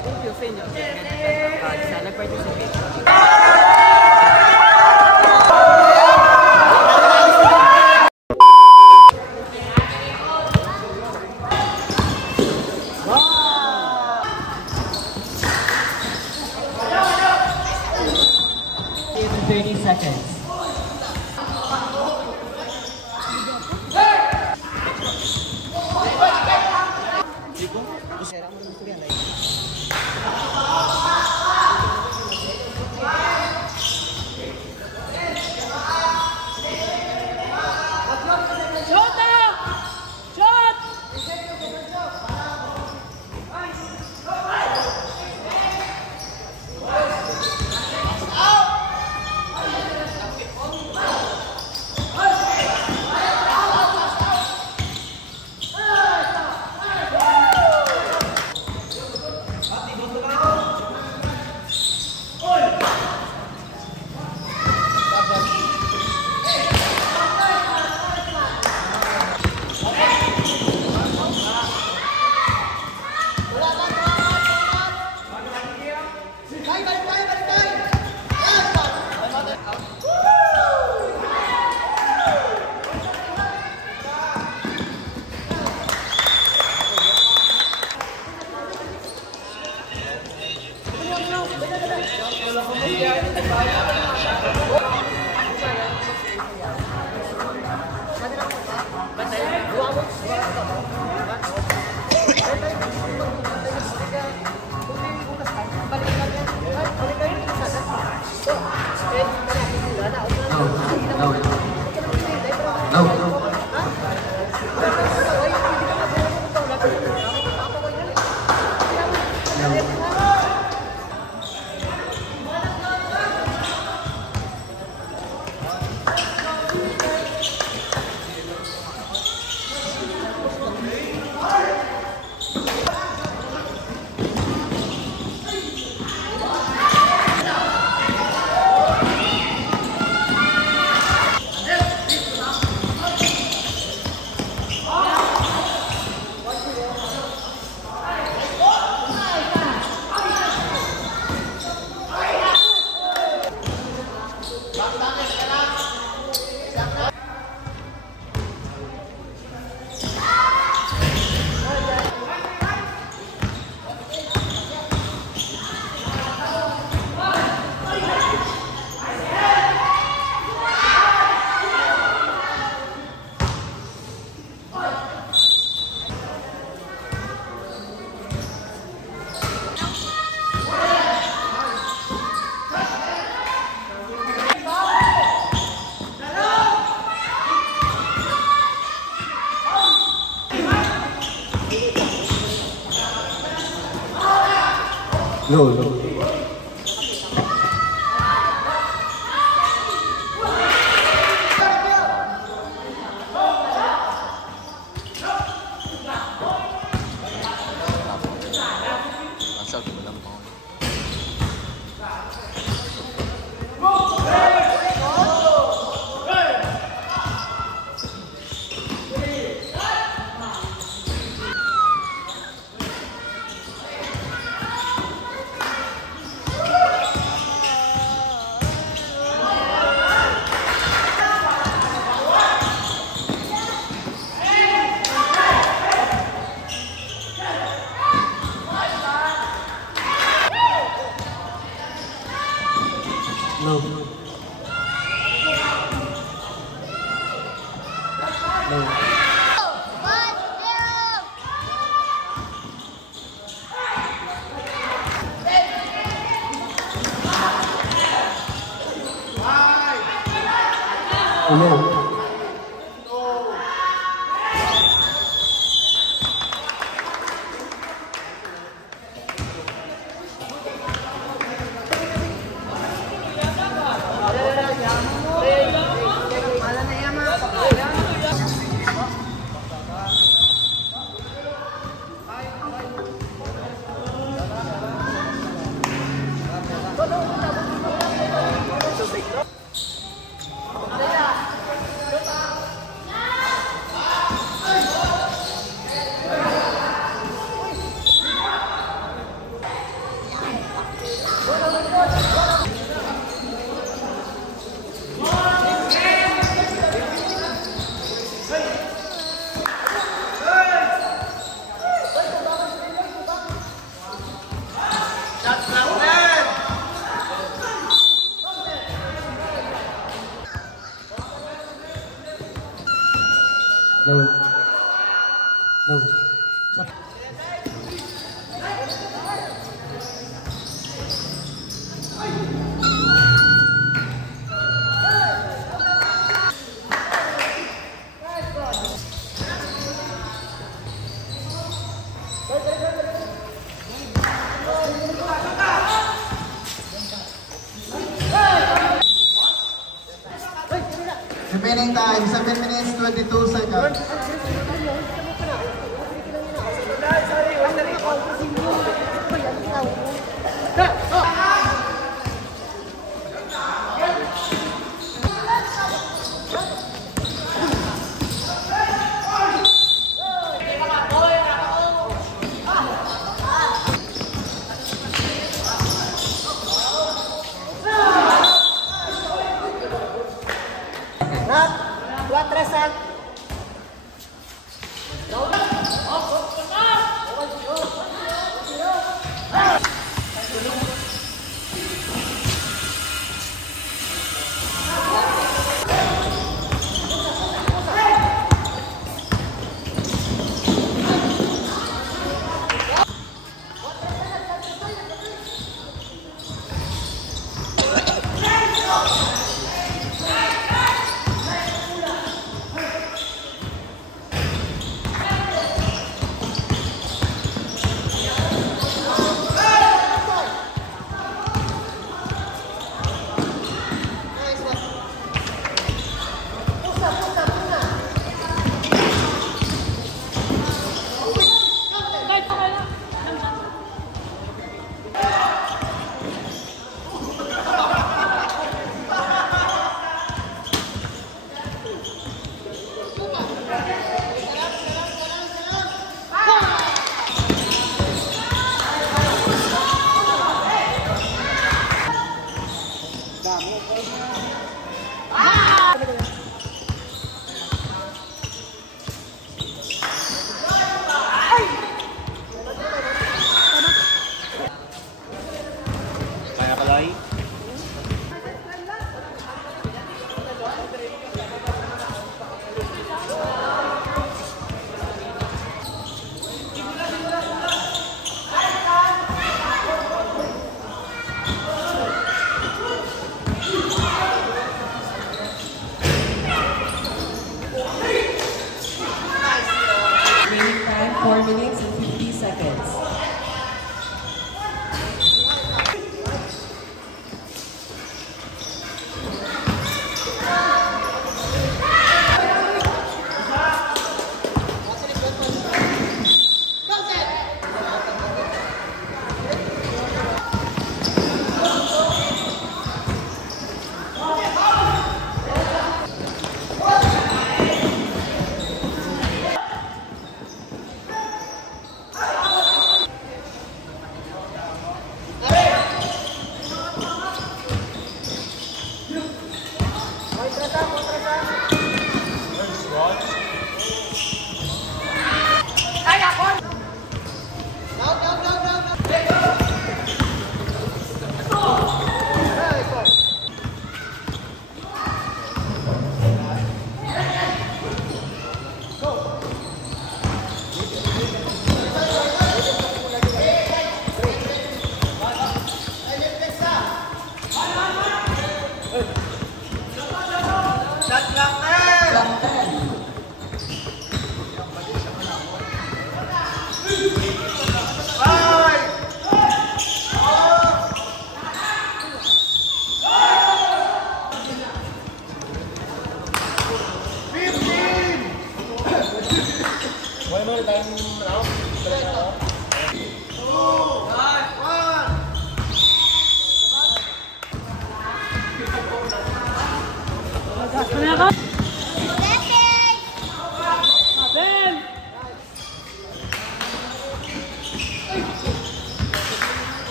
Thank you sa inyo. Sa nag-participate. In 30 seconds. No. No. time, 7 minutes, 22 seconds.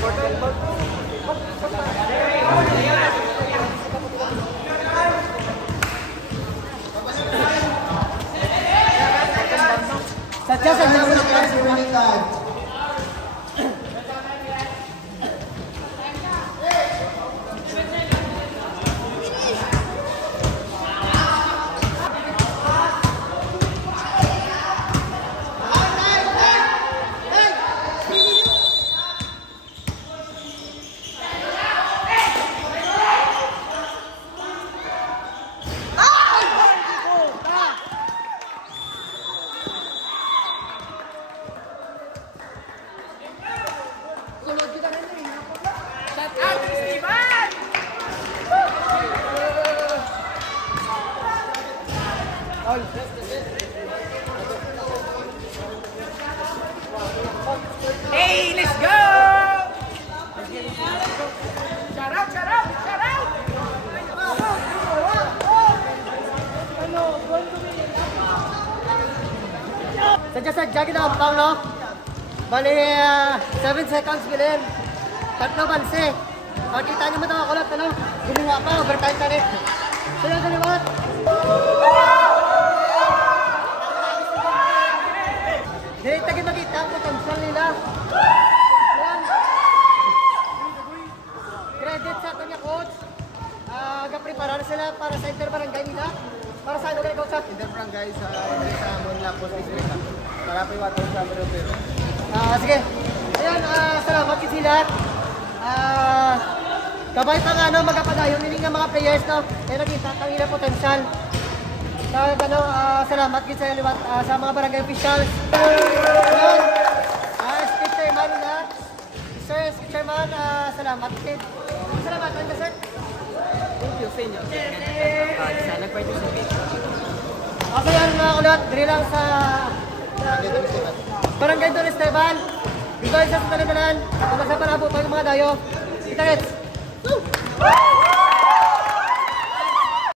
Sadya, sadya mo na yan. Winning time. Hey, let's go! Shout out, shout out, shout out! Sadya kita ang pang, no? Bali, 7 seconds bilin. Tatlo banse. O, kita nyo mo ito makulot, ano? Guminga pa, overtime ka rin. Sunod na what? Hindi, tagi makita ang potential nila. Yan. Credit sa kanya, coach. Nag-preparar sila para sa inter-barangay nila. Para sa ano kayo, coach? Inter-barangay sa Monla Post District. Para po iwataw sa Pero. Sige. Ayan, salamat kasi sila. Kabay pa nga, no, magkapadayon nila ng mga players, no? Kaya nakita ang ilang potential. Kaya ano, salamat kasi sa liwat sa mga barangay officials. Ayan, Speed Chairman na. Sir, Speed Chairman, salamat kasi. Salamat ka, sir. Thank you sa inyo. Sa nag-participate. Okay, yan mga kulot. Dili lang sa Barangay Don Esteban. Dito sa Talaganan. Kapag sa panabot ng mga dayo. Kita-kits! Woo!